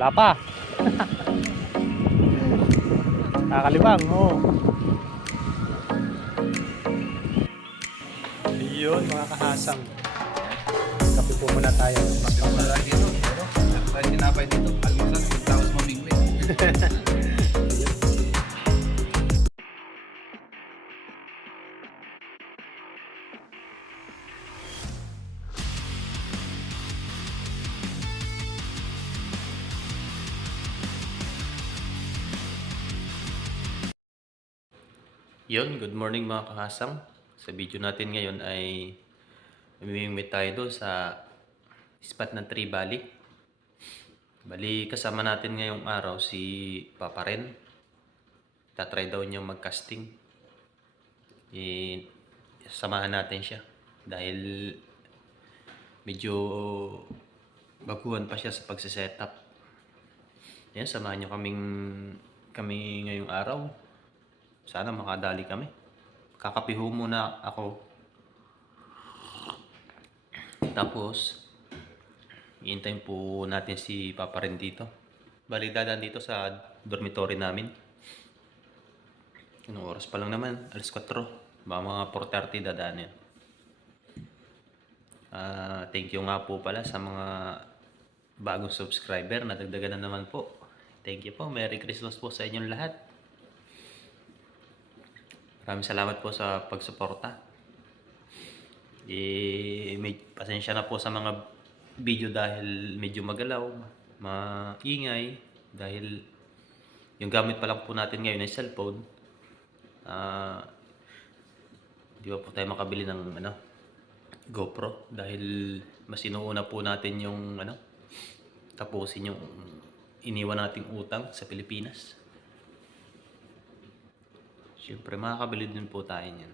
Wala pa. Kakalibang, oh. Yun, mga kahasang. Kape po muna tayo. Wala dito. Tayo tinapay dito. Almusal, tapos mamingwit. Yun, good morning mga kahasang. Sa video natin ngayon ay mamimingwit tayo doon sa spot ng Tree Valley. Bali, kasama natin ngayong araw si Papa Ren. Tatry daw niya mag-casting. Samahan natin siya dahil medyo baguhan pa siya sa pagsisetup. Yan, samahan niyo kami ngayong araw. Sana makadali kami. Kakapiho muna ako. Tapos, iintayin po natin si Papa Ren dito. Bali, dadaan dito sa dormitory namin. Anong oras pa lang naman? Alas 4. Baka mga 4:30 dadaan yan. Thank you nga po pala sa mga bagong subscriber. Nadagdagan na naman po. Thank you po. Merry Christmas po sa inyong lahat. Maraming salamat po sa pagsuporta. Pasensya na po sa mga video dahil medyo magalaw, maingay, dahil yung gamit pa lang po natin ngayon ay cellphone. Di ba po tayo makabili ng GoPro dahil mas inuuna po natin yung tapusin yung iniwan nating utang sa Pilipinas. Siyempre, makakabili din po tayo niyan.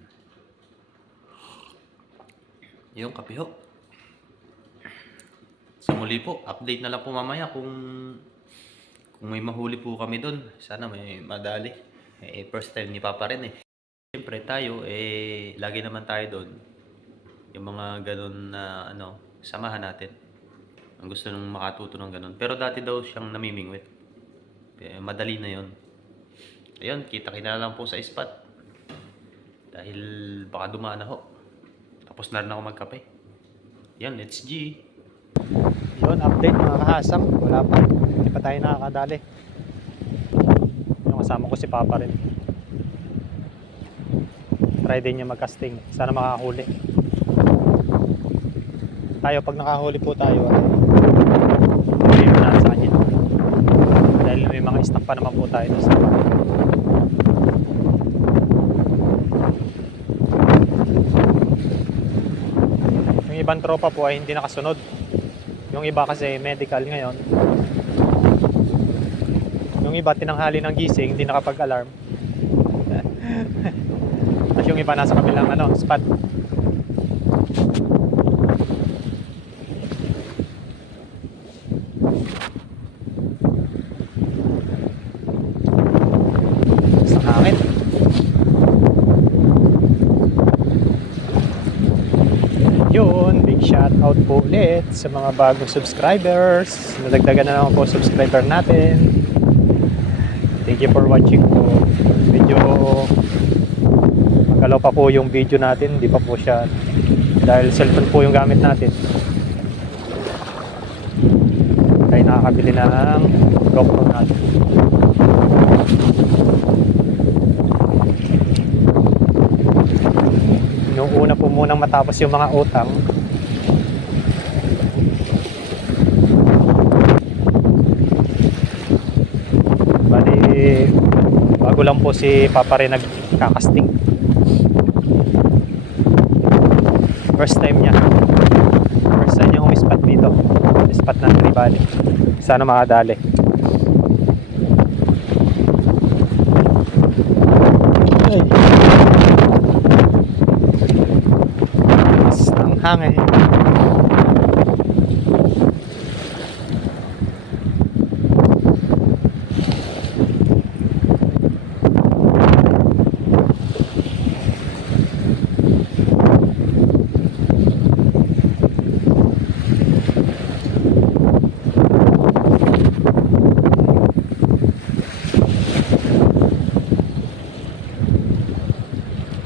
Yung kapiho. Sa muli po, update na lang po mamaya kung may mahuli po kami doon. Sana may madali. First time ni Papa Ren eh. Siyempre tayo, lagi naman tayo doon. Yung mga ganun na samahan natin. Ang gusto nung makatuto ng ganun. Pero dati daw siyang namimingwit. Madali na yon. Ayun, kita-kita na lang po sa spot. Dahil baka dumaan na ho. Tapos na rin ako magkape. Yan, let's G. Yun, update mga kahasang. Wala pa. Hindi pa tayo nakakadali. Yung kasama ko si Papa Ren. Try din niya mag-casting. Sana makakahuli. Tayo, pag nakahuli po tayo, bigay mo na sa kanya. Dahil may mga stock pa naman po tayo sa bahay. Yung ibang tropa po ay hindi nakasunod. Yung iba kasi medical ngayon. Yung iba tinanghali ng gising, hindi nakapag-alarm. Tapos yung iba nasa kabilang spot. Sa hangin. Yun, big shout out po ulit sa mga bagong subscribers. Nadagdagan na naman po subscriber natin. Thank you for watching po. Medyo magalaw pa po yung video natin, hindi pa po siya dahil cellphone po yung gamit natin. Kaya nakakabili na ng GoPro natin. Nung una po munang matapos yung mga utang, bali bago lang po si Papa Ren nagkakasting. First time niya umispat dito, spot ng Tree Valley. Sana makadali. Ay. Ang hangin.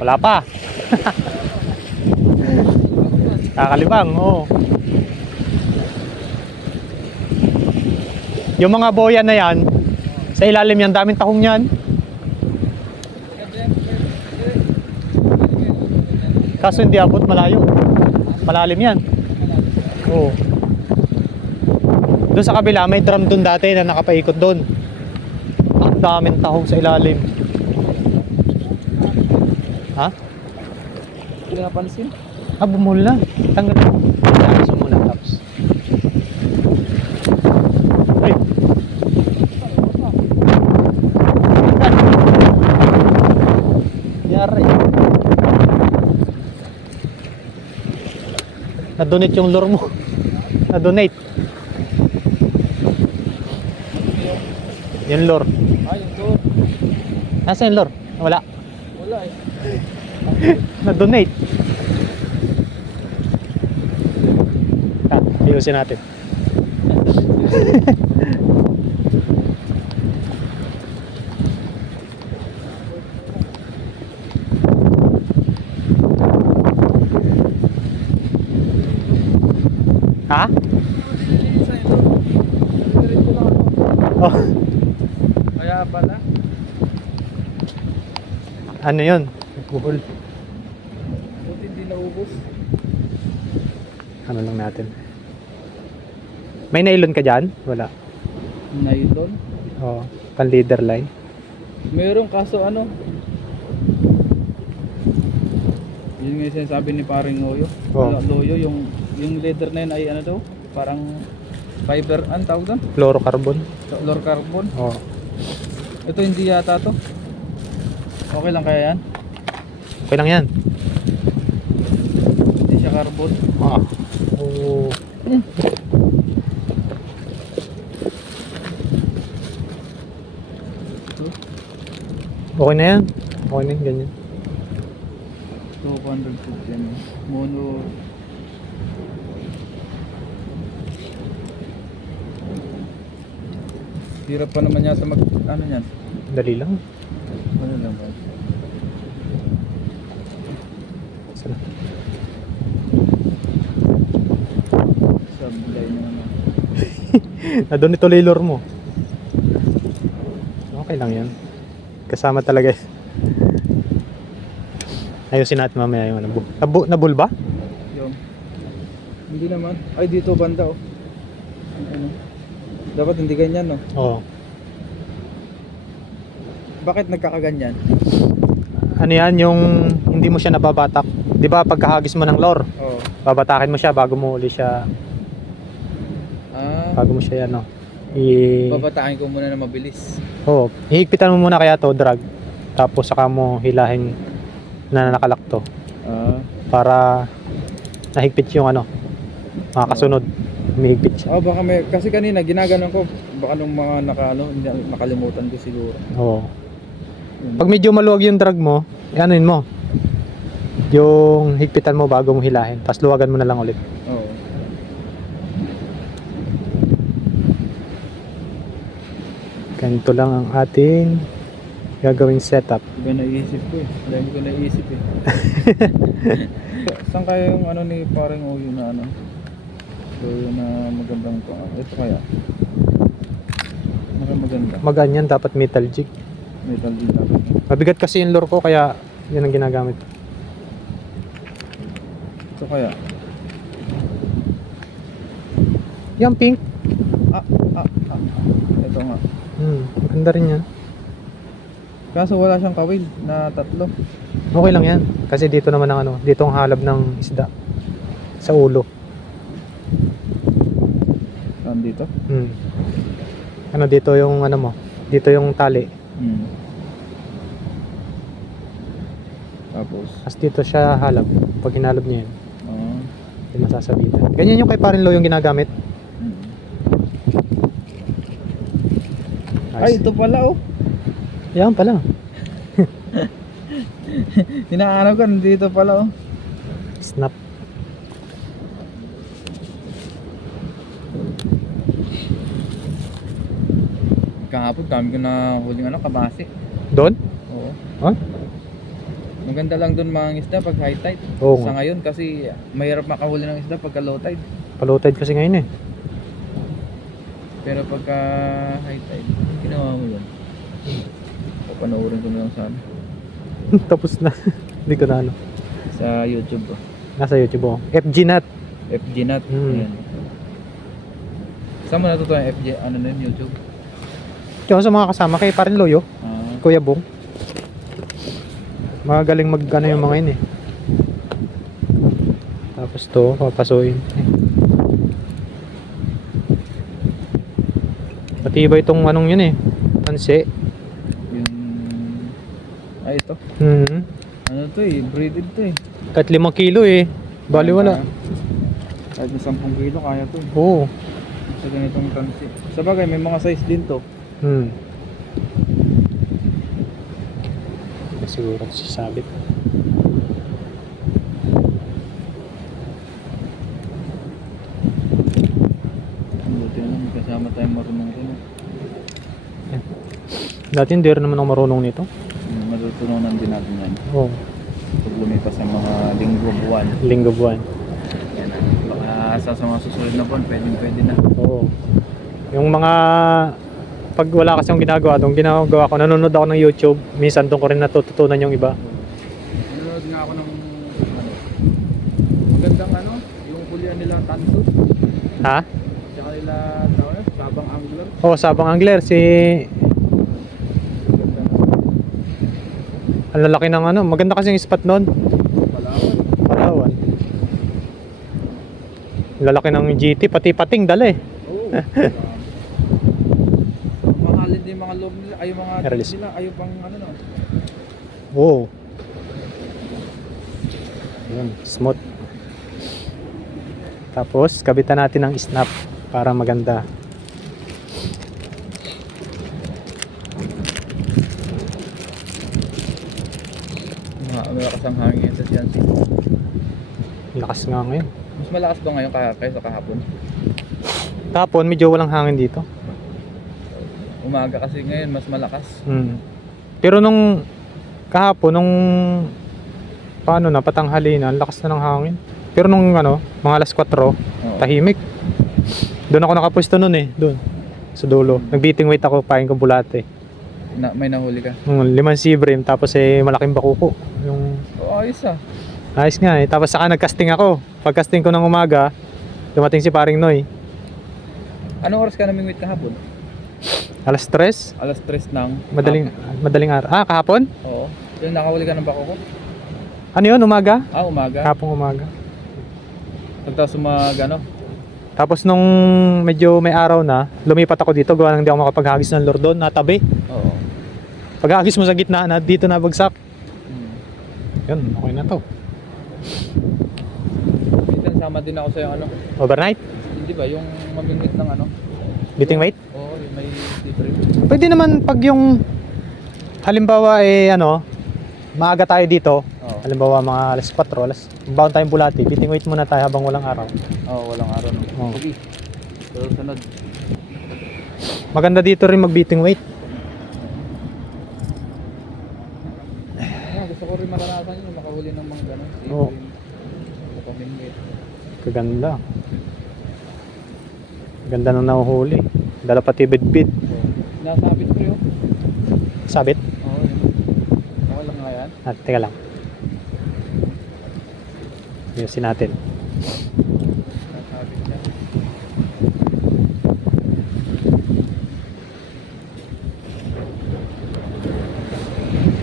Wala pa. Kakalibang, oo. Yung mga boya na yan, sa ilalim yan, daming tahong yan. Kaso hindi abot, malayo. Malalim yan. Oo. Doon sa kabila, may drum doon dati na nakapaikot doon. Ang daming tahong sa ilalim. Ha? Hindi na napansin. Ah, bumul na. Tanggal mo. Ayos mo muna, tapos. Ay. Yari. Na-donate yung lure mo. Na-donate. Yung lure. Ay, yung doon. Nasaan yung lure? Wala. Wala eh. Na-donate. Ayusin natin. Ha? Oh, Kaya pala. ano yun? Buhol. Buti hindi naubos. Ano lang natin. May nylon ka dyan? Wala. Nylon. Oh, pan leader line. Meron kaso ano. Yun nga yung sinasabi ni paring Loyo. Oh. Loyo, yung leather na yun ay ano daw? Parang fiber, ang tawag doon? Fluorocarbon. Fluorocarbon. Oh. Ito hindi yata to. Okay lang kaya yan? Okay lang yan. Hindi siya carbon. Ah. Oh. Okay na yan. Okay na yan, ganyan. 250 yan. Mono. Hirap pa naman yata mag ano yan. Dali lang. Ano lang ba? Sana. Sablay na naman. Doon ito laylor mo. Okay lang yan. Kasama talaga. Ayusin natin mamaya yung ano. Nabul ba? Yung. Hindi naman. Ay dito banda oh. Ano? Dapat hindi ganyan no. Oo. Bakit nagkakaganyan? Ano yan, yung hindi mo siya nababatak. Di ba pagkahagis mo ng lore, Oo. babatakin mo siya bago mo uli siya, Ah, bago mo siya yan, no. babataan ko muna na mabilis. Oo, ihigpitan mo muna kaya to, drag. Tapos saka mo hilahin na nakalak to. Ah. Para nahigpit yung ano, makakasunod. Humihigpit siya. Oh, baka may kasi kanina ginaganon ko baka nung mga nakalimutan ko siguro. Oo. Pag medyo maluwag yung drag mo, anuin mo. Yung higpitan mo bago mo hilahin. Tapos luwagan mo na lang ulit. Oo. Ganito lang ang ating gagawing setup. Iba naisip ko eh. Dahil ko naisip eh. Saan kaya yung ano ni paring Oyo na ano? Oyo na magandang to. Ito kaya. Maganda. Maganyan, dapat metal jig. Metal din dapat. Mabigat kasi yung lure ko kaya yun ang ginagamit. Ito kaya. Yung pink. Ah. Ito nga. Maganda rin yan. Kaso wala siyang kawil na tatlo. Okay lang yan. Kasi dito naman ang ano, dito ang halab ng isda. Sa ulo. Saan dito? Ano dito yung ano mo? Dito yung tali. Tapos. Tapos dito siya halab. Pag hinalab niya yun, Ah. hindi masasabitan. Ganyan yung kay Parin Lo yung ginagamit. Ay, ito pala oh. Yan pala. Hinahanap ko, nandito pala oh. Snap. Kahapon kami ko na huling ano, kabase. Doon? Oo. Huh? Maganda lang doon mga isda pag high tide. Oo Sa nga. ngayon kasi mahirap makahuli ng isda pagka low tide. Palutid kasi ngayon eh. Pero pagka high tide, ginawa mo yun. Papanoorin ko na lang sana. Tapos na. Hindi ko na ano. Sa YouTube oh. Nasa YouTube oh. FG Nat. FG Nat. Hmm. Ayan. Saan mo natutunan yung FG? Ano na yun? YouTube? Diyan sa mga kasama kay Parin Loyo. Ah, Kuya Bong. Magagaling mag ano yung mga yun eh. Tapos to, papasuin. Matibay itong anong yun eh. Panse. yung... Ay, ito. Ano to eh? Braided to eh. Kahit 5 kilo eh. Bali wala. Kahit na 10 kilo kaya to eh. Oo. Sa ganitong tansi. Sa bagay, may mga size din to. Siguro sasabit. Buti na lang, may kasama tayong marunong din. Dati hindi rin naman ako marunong nito. Matutunan din natin yan. Oo. Pag lumipas sa mga linggo buwan. Linggo buwan. Yan na. Baka sa mga susunod na buwan, pwede na. Oo. Yung mga pag wala kasi akong ginagawa, doon ginagawa ko, nanonood ako ng YouTube. Minsan doon ko rin natututunan yung iba. Nanonood nga ako ng ano, magandang ano, yung kulyan nila Tanso. Ha? Tsaka nila tawag, Sabang Angler. Oh, Sabang Angler si Maganda na ang lalaki ng ano, maganda kasi yung spot noon. Palawan. Palawan. Lalaki ng GT, pati pating dala eh. Oo. Mahalin din mga loob nila, ay yung mga Release. nila, ayaw pang ano no. Oo. Yun, smooth. Tapos, kabitan natin ng snap para maganda. Malakas ang hangin sa Siansi. Lakas nga ngayon. Mas malakas ba ngayon kaysa kahapon? Tapon, medyo walang hangin dito. Umaga kasi ngayon mas malakas. Pero nung kahapon, nung paano na, patanghali na, ang lakas na ng hangin. Pero nung ano, mga alas 4, Oo. tahimik. Doon ako nakapwesto nun eh, doon. Sa dulo. Nag-beating weight ako, paing ko bulate. May nahuli ka? 5 sibrim, tapos eh malaking bakuko. Yung Oo, ayos ah. ayos nga eh. Tapos saka nag-casting ako. Pag-casting ko ng umaga, dumating si paring Noy. Anong oras ka naming wait kahapon? Alas 3, Alas 3 ng madaling araw. Ah, kahapon? Oo. Yung nakahuli ka ng bako ko? Ano yun, umaga? Ah, umaga. Kahapong umaga. Pagtaas ano? Tapos nung medyo may araw na, lumipat ako dito, gawa nang hindi ako makapaghagis ng lordon, natabi. Oo. Paghagis mo sa gitna, na dito nabagsak. Yun, okay na to. Minsan sama din ako sa yung ano. Overnight? Hindi ba? Yung mamingwit ng ano? Beating weight? Oo, yung may libre. Pwede naman pag yung halimbawa eh ano, maaga tayo dito. Oo. Halimbawa mga alas 4, baon tayong bulati, beating weight muna tayo habang walang araw. Oo, walang araw no. Oo. Sige. Sunod. Maganda dito rin mag beating weight. Gusto ko rin maranasan yun, makahuli ng mga gano'n. Oo. Mamingwit. Kaganda. Ganda nang nahuhuli. Dala pati bit-bit. Nasabit ko yun. Sabit? Oo, yun. Okay lang nga yan. Teka lang. Ayusin natin. Nasabit siya.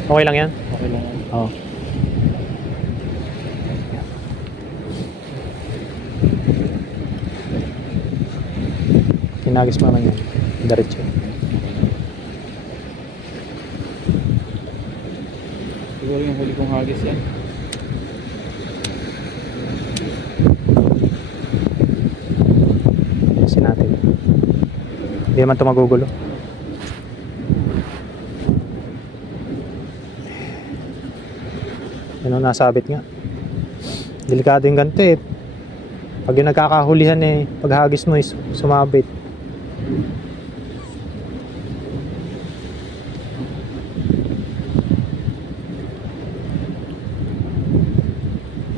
Okay lang yan? Okay lang yan. Oo. Kinagis mo lang yan. Diretso. Siguro yung huli kong hagis yan. Ayusin natin. Hindi naman ito magugulo. Ano, nasabit nga. Delikado yung ganito eh. Pag yung nagkakahulihan eh, paghagis mo is sumabit.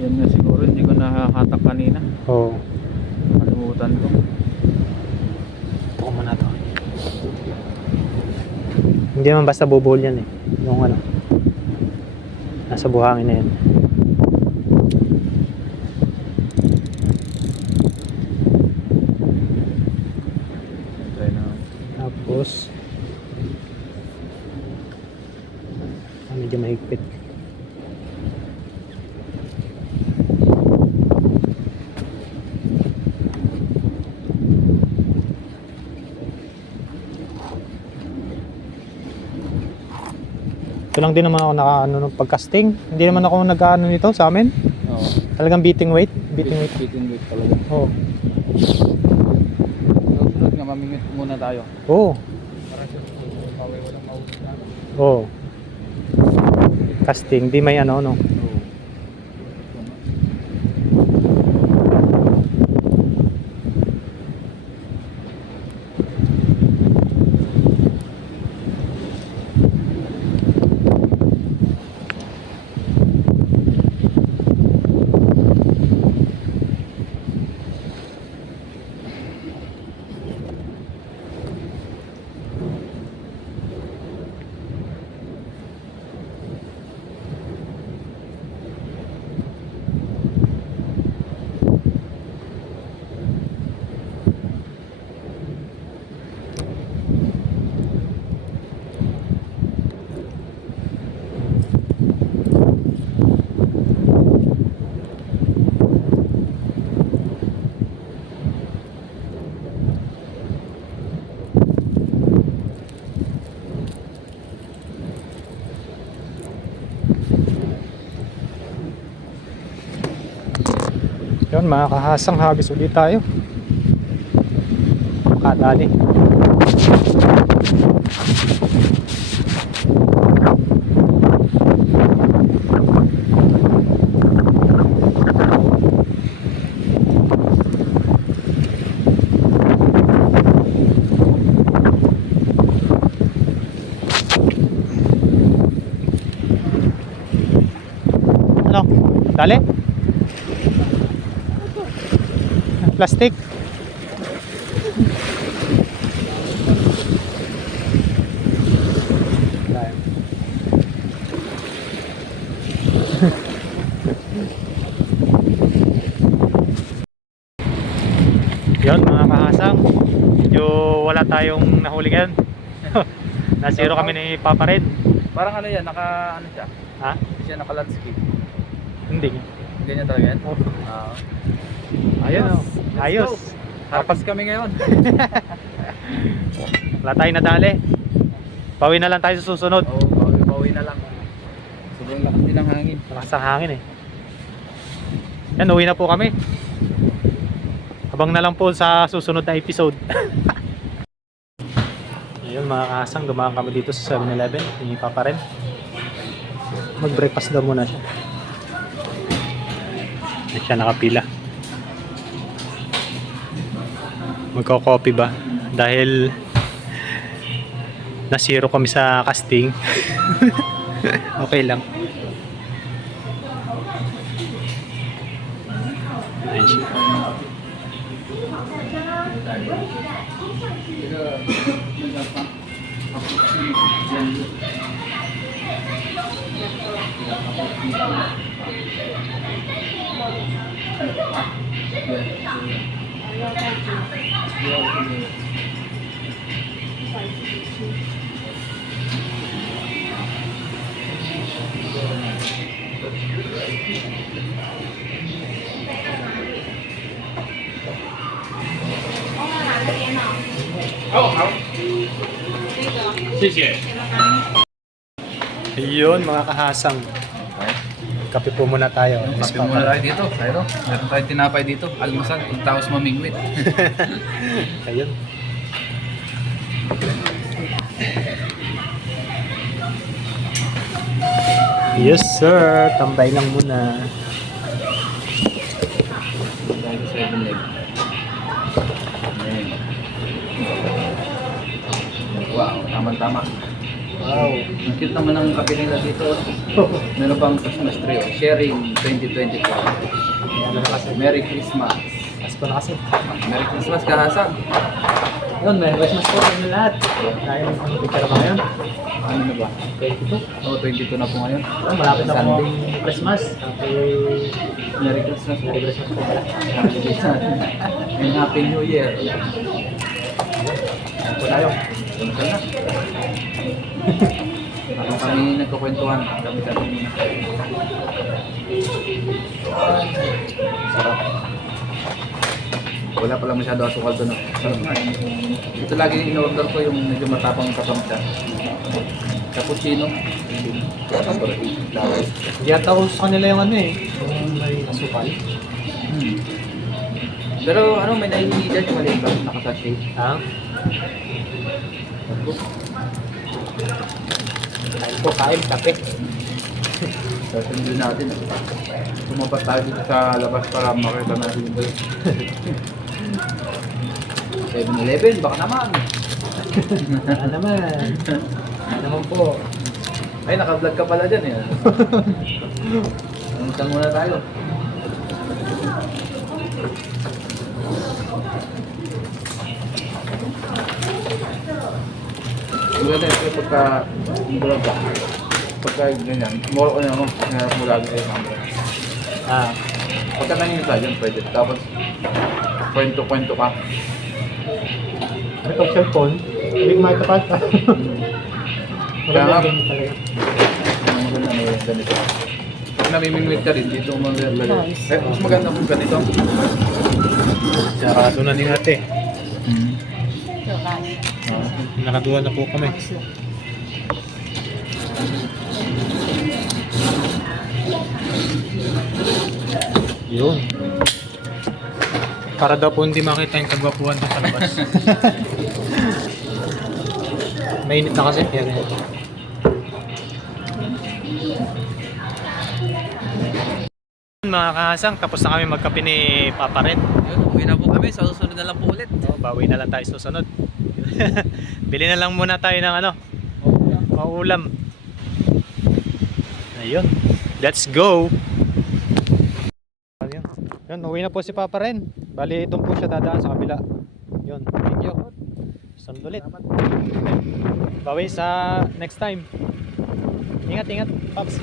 Ayun nga siguro, hindi ko nahahatak kanina. Oo. Kalimutan ko. Ito ko muna to. Hindi naman basta bubuhol yan eh. Yung ano. Nasa buhangin na yan. Try na. Tapos medyo mahigpit. Ito lang din naman ako nakaano ng pagcasting. Hindi naman ako nag-aano nito sa amin. Oo. Talagang beating weight. Beating weight. Beating weight talaga. Oo. Sunod nga, mamingit muna tayo. Oo. Oo. Casting, di may ano no. Oo. Yun mga kahasang, habis ulit tayo. Makadali. Ano? Dali? Plastic. Yun mga kahasang, medyo wala tayong nahuli ngayon. Nasiro kami ni Papa Red. Parang ano yan, ano siya? Ha? Hindi siya naka-landscape. Hindi. Ganyan talaga yan? Oh. Ah. Ayun oh. Let's Ayos. go. Harvest kami ngayon. Wala tayong nadali. Bawi na lang tayo sa susunod. Oo, bawi na lang. Sobrang lakas din ng hangin. Malakas ang hangin eh. Yan, uwi na po kami. Abang na lang po sa susunod na episode. Ayun mga kasang, dumaan kami dito sa 7-Eleven. Hindi pa rin. Mag-breakfast daw muna siya. Hindi siya nakapila. Magko-coffee ba? Dahil nasiro kami sa casting. Okay lang. Ayun siya. Ayun mga kahasang. Kape po muna tayo. Kape muna tayo dito. Ayun, meron tayong tinapay dito. Almusal, tapos mamingwit. Ayun. Yes sir, tambay lang muna. Tayo sa 7-Eleven. Wow, tama-tama. Wow. Ang cute naman ang kape nila dito. Meron pang Christmas tree. Oh. Sharing 2024. Ano na kasi? Merry Christmas. Pasko na kasi. Merry Christmas, Kahasan. Yun, may Christmas po sa inyo lahat. Kaya ang picture ba ngayon? Ano na ba? 22. Oo, 22 na po ngayon. Ayun, malapit na po Sunday. ang Christmas. Happy Merry Christmas. Merry Christmas po pala. Happy Christmas. And Happy New Year. Ayan po tayo. Punta na. Ako kami nagkukwentuhan. Kami. Sarap. Wala pala masyado asukal doon. Sarap nga. Ito lagi in-order ko yung medyo matapang katang siya. Cappuccino. Hindi ata ko sa kanila yung ano eh. Yung may asukal. Pero ano, may nahihingi dyan yung maliit lang, nakasashay. Ha? Kain po, kain, kape. Tapos hindi natin. Tumapat tayo dito sa labas para makita natin yung 7-Eleven, baka naman. Ano naman? Ano naman po? Ay, naka-vlog ka pala dyan eh. Anong muna tayo? Maganda ito pagka ganyan, more on ano, hinarap mo lagi kayo ng Ah, pagka nangingin ka dyan, pwede. Tapos, kwento-kwento ka. ito cellphone. Hindi ko makitapat. Kaya nga, Maganda talaga. maganda na yung ganito. Pag namimingwit ka rin, dito mo maglalagay. Eh, mas maganda kung ganito. Sarado na ni ate. Nakaduwa na po kami. Yun. Para daw po hindi makita yung kagwapuan doon sa labas. Mainit na kasi. Yan. Mga kahasang, tapos na kami magkape ni Papa Red. Yun, uwi na po kami. Sa susunod na lang po ulit. Oh, bawi na lang tayo susunod. Bili na lang muna tayo ng ano, mauulam. Ayun. Let's go. Ayun. Yun, uwi na po si Papa rin. Bali, doon po siya dadaan sa kabila. Yun, thank you. Sunod ulit. Bawi sa next time. Ingat, ingat, Pops.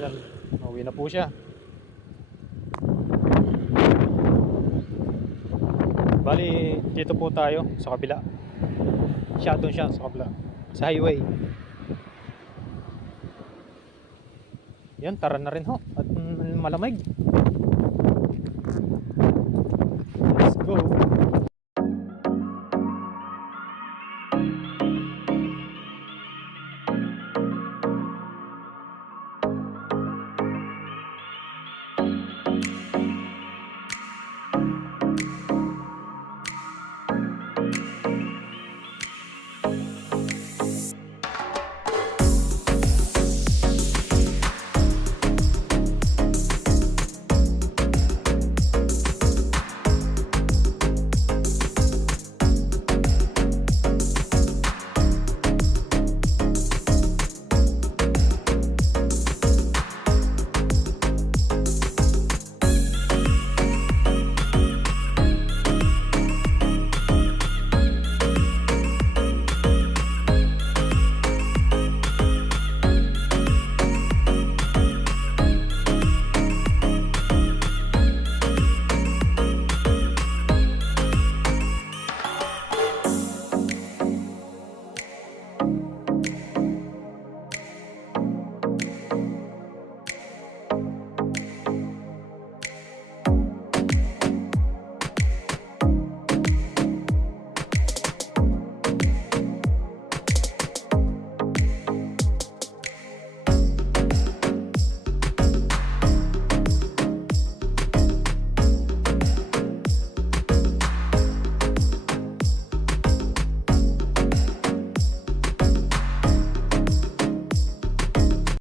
Yan, uwi na po siya. Bali, dito po tayo sa kabila. Siya doon siya sa kabila. Sa highway. Yan, tara na rin ho. At malamig.